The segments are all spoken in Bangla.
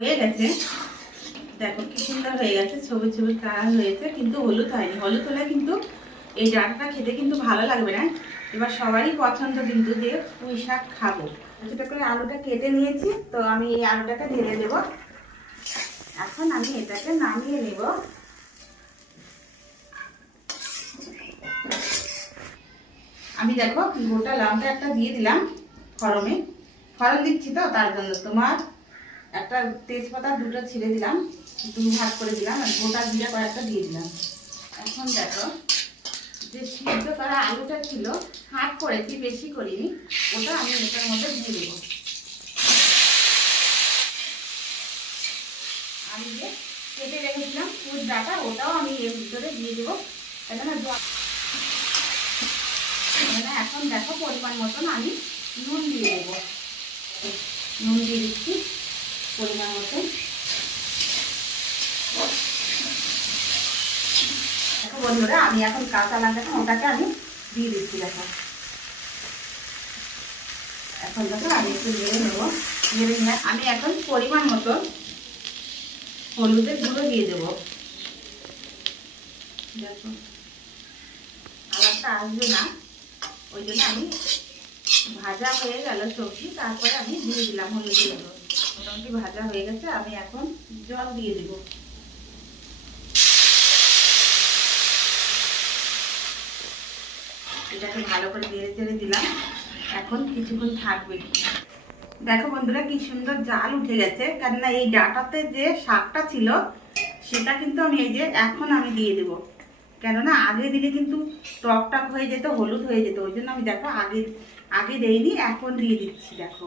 হয়ে গেছে। দেখো কি সুন্দর হয়ে গেছে, সবুজ সবুজ কালার হয়েছে, কিন্তু হলুদ হয়নি। হলুদ হলে কিন্তু এই ডাঁটাটা খেতে কিন্তু ভালো লাগবে না। এবার সবারই পছন্দ কিন্তু যে পুঁই শাক খাবো। ছোটো করে আলুটা কেটে নিয়েছি, তো আমি এই আলুটাকে ঢেলে দেবো। এখন আমি এটাকে নামিয়ে নেব। আমি দেখো গোটা লঙ্কা একটা দিয়ে দিলাম ফড়নে। ফড়ন দিচ্ছি তো তার জন্য তোমার একটা তেজপাতা দুটো ছিঁড়ে দিলাম, দু ভাগ করে দিলাম, আর গোটা জিরা কয়েকটা দিয়ে দিলাম। এখন দেখো যে সিদ্ধ করা আলুটা ছিল, হাফ করেছি, বেশি করিনি, ওটা আমি এটার মধ্যে দিয়ে দেবো। আমি যে কেটে রেখেছিলাম পুঁই ডাঁটা, ওটাও আমি এর ভিতরে দিয়ে দেবো। এখানে এখন দেখো পরিমাণ মতন আমি নুন দিয়ে দেবো। নুন দিয়ে দিচ্ছি পরিমাণ মতন। দেখো বন্ধুরা, আমি এখন কাঁচা লঙ্কাটা ওটাকে আমি দিয়ে দিচ্ছি। দেখো এখন দেখো আমি একটু নেড়ে নেবো। নেড়ে নিয়ে আমি এখন পরিমাণ মতন হলুদের গুঁড়ো দিয়ে দেবো। দেখো কালারটা আসবে না, ওই জন্য আমি ভাজা হয়ে গেল সবজি, তারপরে আমি দিয়ে দিলাম হলুদের গুঁড়ো। মোটামুটি ভাজা হয়ে গেছে, আমি এখন জল দিয়ে দেবো। এটাকে ভালো করে নেড়ে চেড়ে দিলাম। এখন কিছুক্ষণ থাকবে। দেখো বন্ধুরা কি সুন্দর জাল উঠে গেছে, কেননা এই ডাঁটাতে যে শাকটা ছিল সেটা কিন্তু আমি এই যে এখন আমি দিয়ে দেবো। কেননা আগে দিলে কিন্তু টক টক হয়ে যেত, হলুদ হয়ে যেত, ওই জন্য আমি দেখো আগে আগে দেইনি, এখন দিয়ে দিচ্ছি। দেখো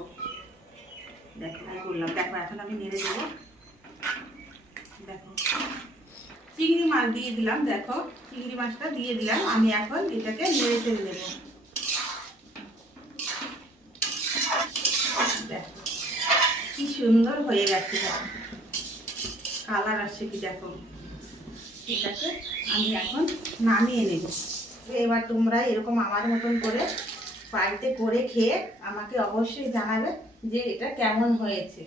দেখো আমি বললাম, দেখো এখন আমি নেড়ে দেবো। দেখো চিংড়ি মাছ দিয়ে দিলাম। দেখো চিংড়ি মাছটা দিয়ে দিলাম, আমি এখন এটাকে নেড়ে চেড়ে দেবো। দেখো কি সুন্দর হয়ে গেছে, কালার আসছে কি দেখো। ঠিক আছে, আমি এখন নামিয়ে নেব। এবার তোমরা এরকম আমার মতন করে বাড়িতে করে খেয়ে আমাকে অবশ্যই জানাবে যে এটা কেমন হয়েছে।